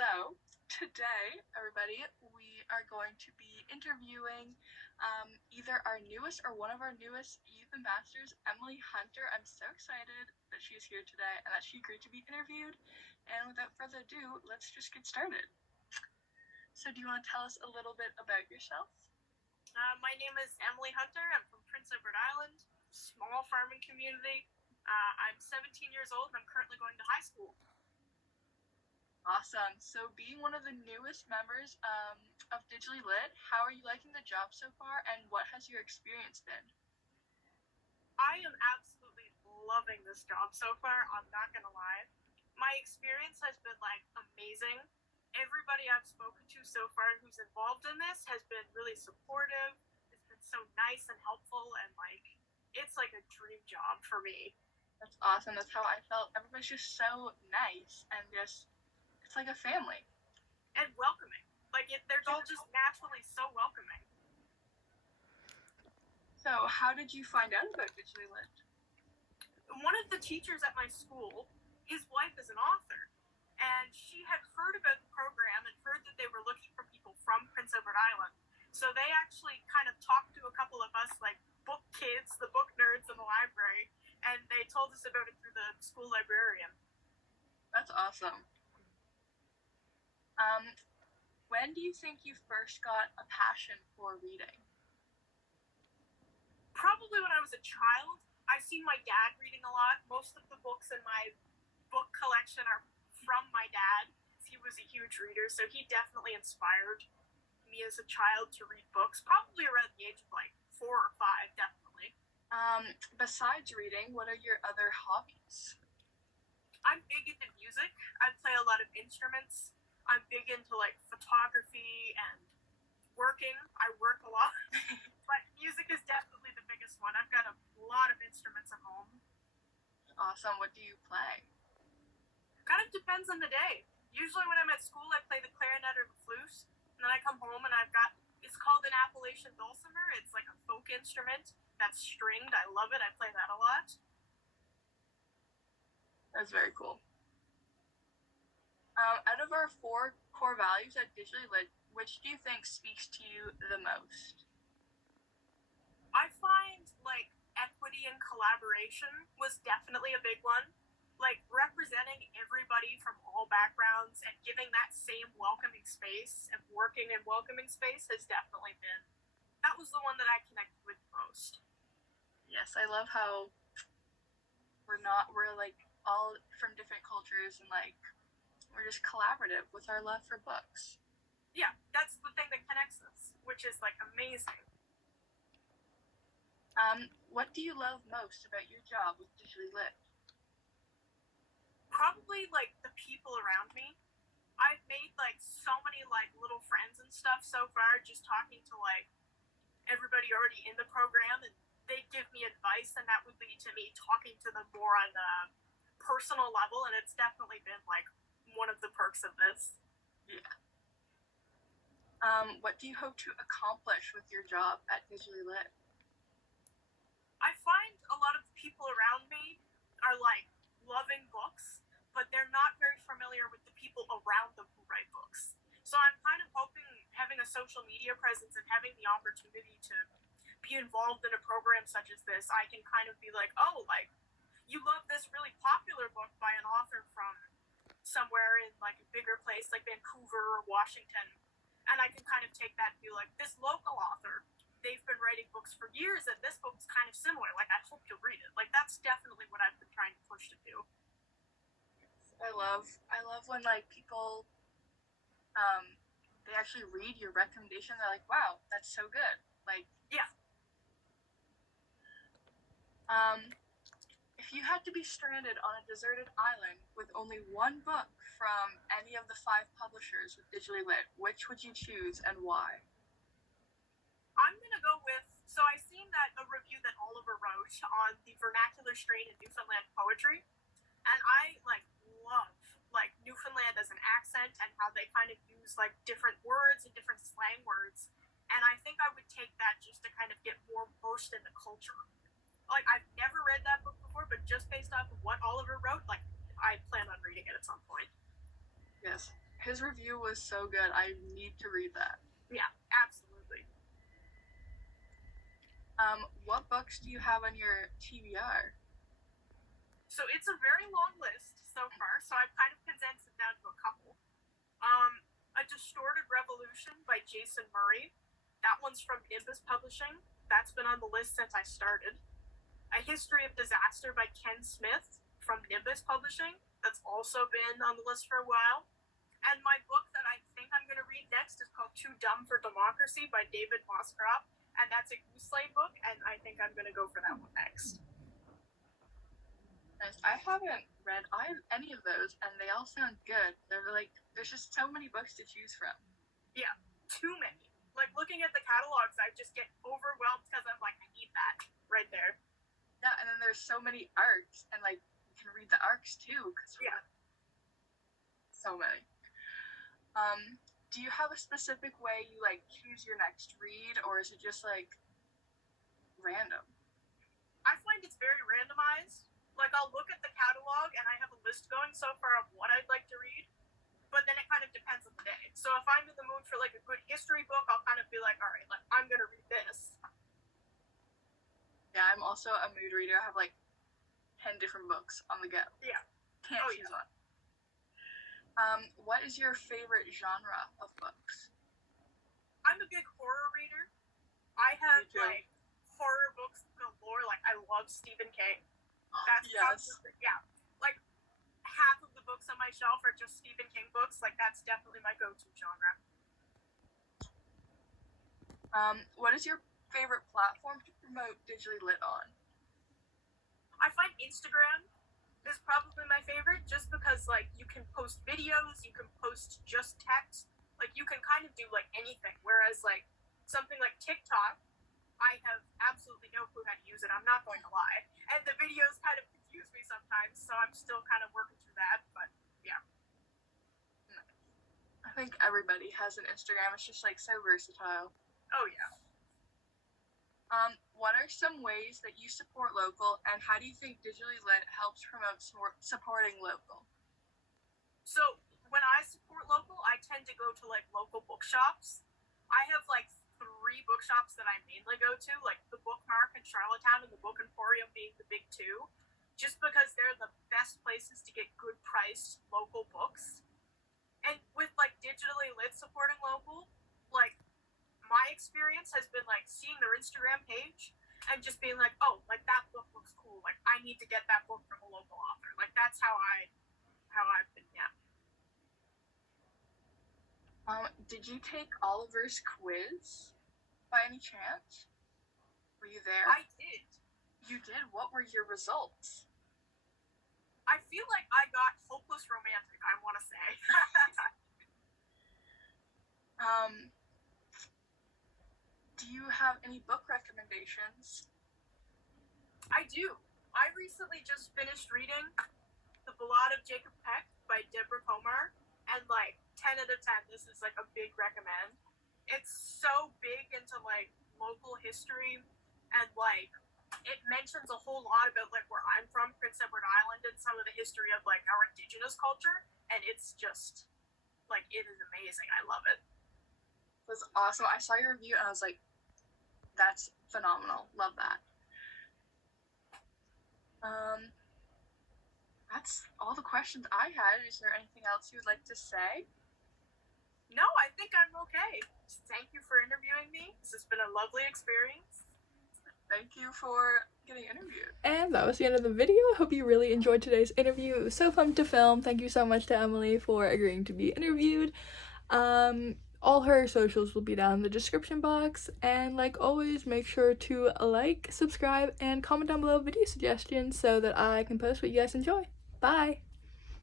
So, today, everybody, we are going to be interviewing either our newest or one of our newest youth ambassadors, Emily Hunter. I'm so excited that she's here today and that she agreed to be interviewed. And without further ado, let's just get started. So, do you want to tell us a little bit about yourself? My name is Emily Hunter. I'm from Prince Edward Island, small farming community. I'm 17 years old and I'm currently going to high school. Awesome. So being one of the newest members of Digitally Lit, how are you liking the job so far, and what has your experience been? I am absolutely loving this job so far, I'm not going to lie. My experience has been, amazing. Everybody I've spoken to so far who's involved in this has been really supportive. It's been so nice and helpful, and, it's like a dream job for me. That's awesome. That's how I felt. Everybody's just so nice and just, it's like a family. And welcoming. They're all just naturally so welcoming. So how did you find out about Digitally Lit? One of the teachers at my school, his wife is an author, and she had heard about the program and heard that they were looking for people from Prince Edward Island. So they actually kind of talked to a couple of us, book kids, the book nerds in the library, and they told us about it through the school librarian. That's awesome. When do you think you first got a passion for reading? Probably when I was a child. I've seen my dad reading a lot. Most of the books in my book collection are from my dad. He was a huge reader, so he definitely inspired me as a child to read books, probably around the age of 4 or 5, definitely. Besides reading, what are your other hobbies? I'm big into music. I play a lot of instruments. I'm big into photography and working. I work a lot, but music is definitely the biggest one. I've got a lot of instruments at home. Awesome. What do you play? Kind of depends on the day. Usually when I'm at school, I play the clarinet or the flute, and then I come home and it's called an Appalachian dulcimer. It's like a folk instrument that's stringed. I love it. I play that a lot. That's very cool. Out of our 4 core values at Digitally Lit, which do you think speaks to you the most? I find equity and collaboration was definitely a big one. Representing everybody from all backgrounds and giving that same welcoming space and working in welcoming space has definitely been, that was the one that I connected with most. Yes, I love how we're all from different cultures and we're just collaborative with our love for books. Yeah, that's the thing that connects us, which is amazing. What do you love most about your job with Digitally Lit? Probably the people around me. I've made so many little friends and stuff so far, just talking to everybody already in the program, and they give me advice, and that would lead to me talking to them more on a personal level, and it's definitely been one of the perks of this. Yeah. What do you hope to accomplish with your job at Digitally Lit? I find a lot of the people around me are loving books, but they're not very familiar with the people around them who write books. So I'm kind of hoping having a social media presence and having the opportunity to be involved in a program such as this, I can kind of be you love this really popular book by an author from somewhere in a bigger place like Vancouver or Washington, and I can kind of take that and be this local author, they've been writing books for years and this book's kind of similar, I hope you'll read it. That's definitely what I've been trying to push to do. I love when people they actually read your recommendation. They're like, wow, that's so good. Yeah. If you had to be stranded on a deserted island with only one book from any of the 5 publishers with Digitally Lit, which would you choose and why? I'm going to go with, so I seen a review that Oliver wrote on the vernacular strain in Newfoundland poetry, and I love Newfoundland as an accent and how they kind of use different words and different slang words, and I think I would take that just to kind of get more versed in the culture. I've never read that book before, but just based off of what Oliver wrote, I plan on reading it at some point. Yes. His review was so good. I need to read that. Yeah, absolutely. What books do you have on your TBR? So it's a very long list so far, so I've kind of condensed it down to a couple. A Distorted Revolution by Jason Murray. That one's from Nimbus Publishing. That's been on the list since I started. A History of Disaster by Ken Smith from Nimbus Publishing. That's also been on the list for a while. And my book that I think I'm going to read next is called Too Dumb for Democracy by David Moscroft. And that's a Goose Lane book, and I think I'm going to go for that one next. Nice. I haven't read any of those, and they all sound good. They're like, there's just so many books to choose from. Yeah, too many. Like, looking at the catalogs, I just get overwhelmed because I'm like, I need that right there. Yeah, and then there's so many arcs, and like, you can read the arcs too, because yeah, so many. Do you have a specific way you like choose your next read, or is it just like random? I find it's very randomized. Like, I'll look at the catalog and I have a list going so far of what I'd like to read, but then it kind of depends on the day. So if I'm in the mood for like a good history book, I'll kind of be like, all right, like, I'm gonna read this. Yeah, I'm also a mood reader. I have like 10 different books on the go. Yeah. Can't choose one. What is your favorite genre of books? I'm a big horror reader. I have like horror books galore. Like, I love Stephen King. That's yeah. Like, half of the books on my shelf are just Stephen King books. Like, that's definitely my go-to genre. What is your favorite platform to promote digitally lit on? I find Instagram is probably my favorite, just because like you can post videos, you can post just text, like you can kind of do like anything. Whereas like something like TikTok, I have absolutely no clue how to use it. I'm not going to lie. And the videos kind of confuse me sometimes, so I'm still kind of working through that. But yeah. I think everybody has an Instagram. It's just like so versatile. Oh yeah. What are some ways that you support local, and how do you think Digitally Lit helps promote supporting local? So when I support local, I tend to go to like local bookshops. I have like 3 bookshops that I mainly go to, like the Bookmark in Charlottetown and the Book Emporium being the big 2, just because they're the best places to get good priced local books. And with like Digitally Lit supporting local, like my experience has been like seeing their Instagram page and just being like, oh, like that book looks cool. Like, I need to get that book from a local author. Like, that's how I've been, yeah. Did you take Oliver's quiz by any chance? Were you there? I did. You did? What were your results? I feel like I got hopeless romantic, I want to say. Do you have any book recommendations? I do. I recently just finished reading The Ballad of Jacob Peck by Deborah Komar, and like 10 out of 10, this is like a big recommend. It's so big into like local history, and like it mentions a whole lot about like where I'm from, Prince Edward Island, and some of the history of like our indigenous culture, and it's just like, it is amazing. I love it. It was awesome. I saw your review and I was like, that's phenomenal. Love that. That's all the questions I had. Is there anything else you would like to say? No, I think I'm okay. Thank you for interviewing me. This has been a lovely experience. Thank you for getting interviewed. And that was the end of the video. I hope you really enjoyed today's interview. It was so fun to film. Thank you so much to Emily for agreeing to be interviewed. All her socials will be down in the description box, and like always, make sure to like, subscribe, and comment down below video suggestions so that I can post what you guys enjoy. Bye!